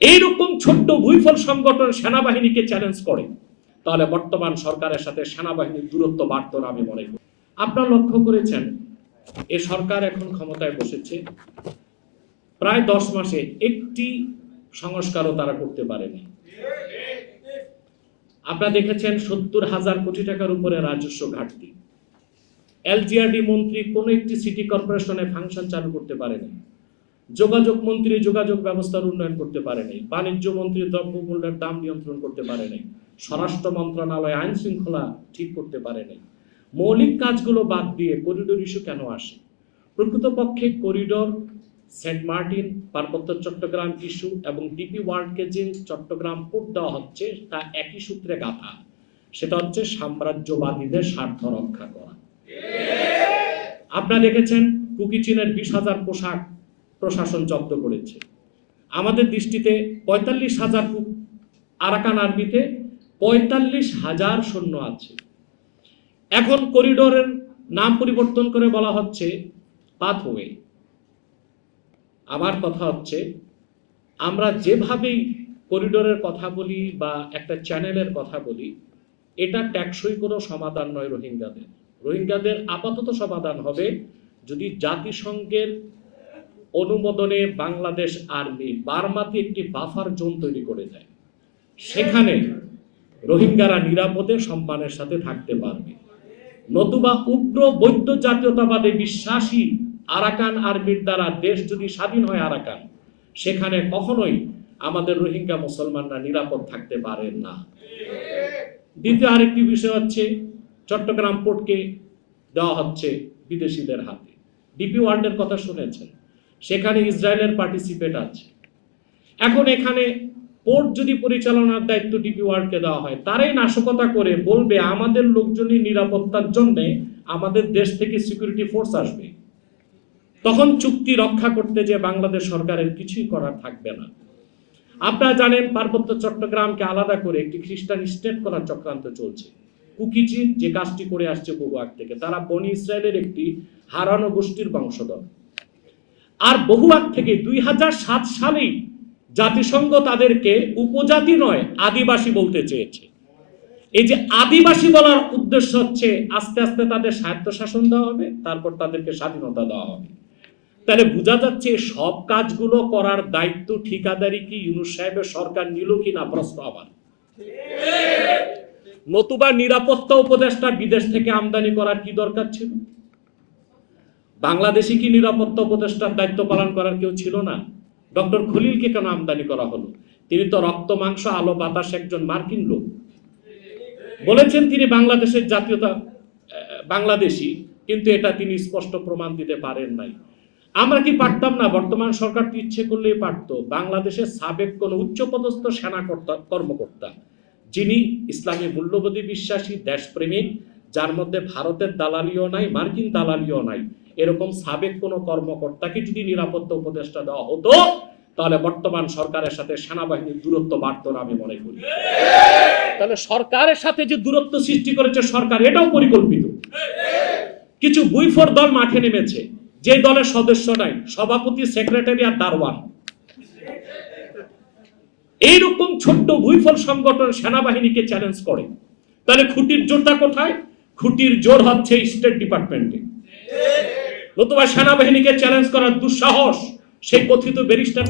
এইরকম ছোট্ট ভুইফল সংগঠন সেনাবাহিনীকে চ্যালেঞ্জ করে, তাহলে বর্তমান সরকারের সাথে সেনাবাহিনীর দূরত্ব বাড়তো না আমি মনে করি। আপনারা লক্ষ্য করেছেন এই সরকার এখন ক্ষমতায় বসেছে, প্রায় 10 মাসে একটি সংস্কারও তারা করতে পারেনি। আপনারা দেখেছেন 70,000 কোটি টাকার উপরে রাজস্ব ঘাটতি। এলজিআরডি মন্ত্রী কোন একটি সিটি কর্পোরেশনে ফাংশন চালু করতে পারেনি। যোগাযোগ মন্ত্রী যোগাযোগ ব্যবস্থার উন্নয়ন করতে পারেনি। বাণিজ্য মন্ত্রী দ্রব্যমূল্যের দাম নিয়ন্ত্রণ করতে পারেনি। স্বরাষ্ট্র মন্ত্রণালয় আইন শৃঙ্খলা ঠিক করতে পারেনি। মৌলিক কাজগুলো বাদ দিয়ে করিডোর ইস্যু কেন আসে? প্রকৃতপক্ষে করিডোর, সেন্ট মার্টিন, পার্বত্য চট্টগ্রাম ইস্যু এবং ডিপি ওয়ার্ল্ডকে যে চট্টগ্রাম পোর্ট দেওয়া হচ্ছে তা একই সূত্রে গাঁথা। সেটা হচ্ছে সাম্রাজ্যবাদীদের স্বার্থ রক্ষা করা। আপনারা দেখেছেন কুকিচিনের 20,000 পোশাক প্রশাসন জব্দ করেছে। আমাদের দৃষ্টিতে 45,000 আরাকান আর্মিতে 45,000 সৈন্য আছে। এখন করিডোরের নাম পরিবর্তন করে বলা হচ্ছে পাথওয়ে। আমার কথা হচ্ছে আমরা যেভাবেই করিডোরের কথা বলি বা একটা চ্যানেলের কথা বলি, এটা টেকসই কোনো সমাধান নয়। রোহিঙ্গাদের আপাতত সমাধান হবে যদি জাতিসংঘের অনুমোদনে বাংলাদেশ আর্মি বার্মাতে একটি বাফার জোন তৈরি করে দেয়, সেখানে রোহিঙ্গারা নিরাপদে সম্মানের সাথে থাকতে পারবে। নতুবা উগ্র বৌদ্ধ জাতীয়তাবাদে বিশ্বাসী আরাকান আর্মির দ্বারা দেশ যদি স্বাধীন হয় আরাকান, সেখানে কখনোই আমাদের রোহিঙ্গা মুসলমানরা নিরাপদ থাকতে পারেন না। দ্বিতীয় আরেকটি বিষয় হচ্ছে চট্টগ্রাম পোর্টকে দেওয়া হচ্ছে বিদেশিদের হাতে। ডিপি ওয়ার্ল্ডের কথা শুনেছেন, সেখানে ইসরায়েলের পার্টিসিপেট আছে। এখন এখানে পোর্ট যদি পরিচালনার দায়িত্ব ডিপি ওয়ার্ল্ডকে দেওয়া হয়, তারাই নাশকতা করে বলবে আমাদের লোকজনের নিরাপত্তার জন্য আমাদের দেশ থেকে সিকিউরিটি ফোর্স আসবে। তখন চুক্তি রক্ষা করতে যে বাংলাদেশ সরকারের কিছুই করার থাকবে না। আপনারা জানেন পার্বত্য চট্টগ্রামকে আলাদা করে একটি খ্রিস্টান স্টেট করার চক্রান্ত চলছে। কুকিচিন যে কাজটি করে আসছে বহু আগ থেকে, তারা বনি ইসরায়েলের একটি হারানো গোষ্ঠীর বংশধর। আর বহু আগ থেকে 2007 সালেই জাতিসংঘ তাদেরকে উপজাতি নয় আদিবাসী বলতে চেয়েছে। এই যে আদিবাসী বলার উদ্দেশ্য হচ্ছে আস্তে আস্তে তাদের স্বায়ত্তশাসন দেওয়া হবে, তারপর তাদেরকে স্বাধীনতা দেওয়া হবে। তাহলে বোঝা যাচ্ছে সব কাজগুলো করার দায়িত্ব ঠিকাদারি কি ইউনূস সাহেবের সরকার নিল কিনা প্রশ্ন আবার। নতুবা নিরাপত্তা উপদেষ্টা বিদেশ থেকে আমদানি করার কি দরকার ছিল? বাংলাদেশে কি নিরাপত্তা উপদেষ্টার দায়িত্ব পালন করার কেউ ছিল না? ডক্টর খলিলকে কেন আমদানি করা হলো? তিনি তো রক্ত মাংস আলো বাতাস একজন মার্কিন লোক। বলেছেন তিনি বাংলাদেশের জাতীয়তা বাংলাদেশি, কিন্তু এটা তিনি স্পষ্ট প্রমাণ দিতে পারেন নাই। আমরা কি পারতাম না? বর্তমান সরকার ইচ্ছে করলেই পারত। বাংলাদেশের সাবেক কোন উচ্চপদস্থ সেনা কর্মকর্তা যিনি ইসলামী মূল্যবোধে বিশ্বাসী, দেশপ্রেমিক, যার মধ্যে ভারতের দালালিও নাই, মার্কিন দালালিও নাই, এরকম সাবেক কোন কর্মকর্তাকে যদি নিরাপত্তা উপদেষ্টা দেওয়া হতো, তাহলে বর্তমান সরকারের সাথে সেনাবাহিনীর দূরত্ব বাড়তো না আমি মনে করি। তাহলে সরকারের সাথে যে দূরত্ব সৃষ্টি করেছে সরকার, এটাও পরিকল্পিত। কিছু বুইফোর দল মাঠে নেমেছে, যে দলের সদস্য নাই, সভাপতি, সেক্রেটারি আর দারওয়ান। এইরকম ছোট্ট ভুইফল সংগঠন সেনাবাহিনীকে চ্যালেঞ্জ করে, তাহলে খুঁটির জোরটা কোথায়? খুঁটির জোর হচ্ছে স্টেট ডিপার্টমেন্টে। নতুবা সেনাবাহিনীকে চ্যালেঞ্জ করার দুঃসাহস সেই কথিত ব্যারিস্টার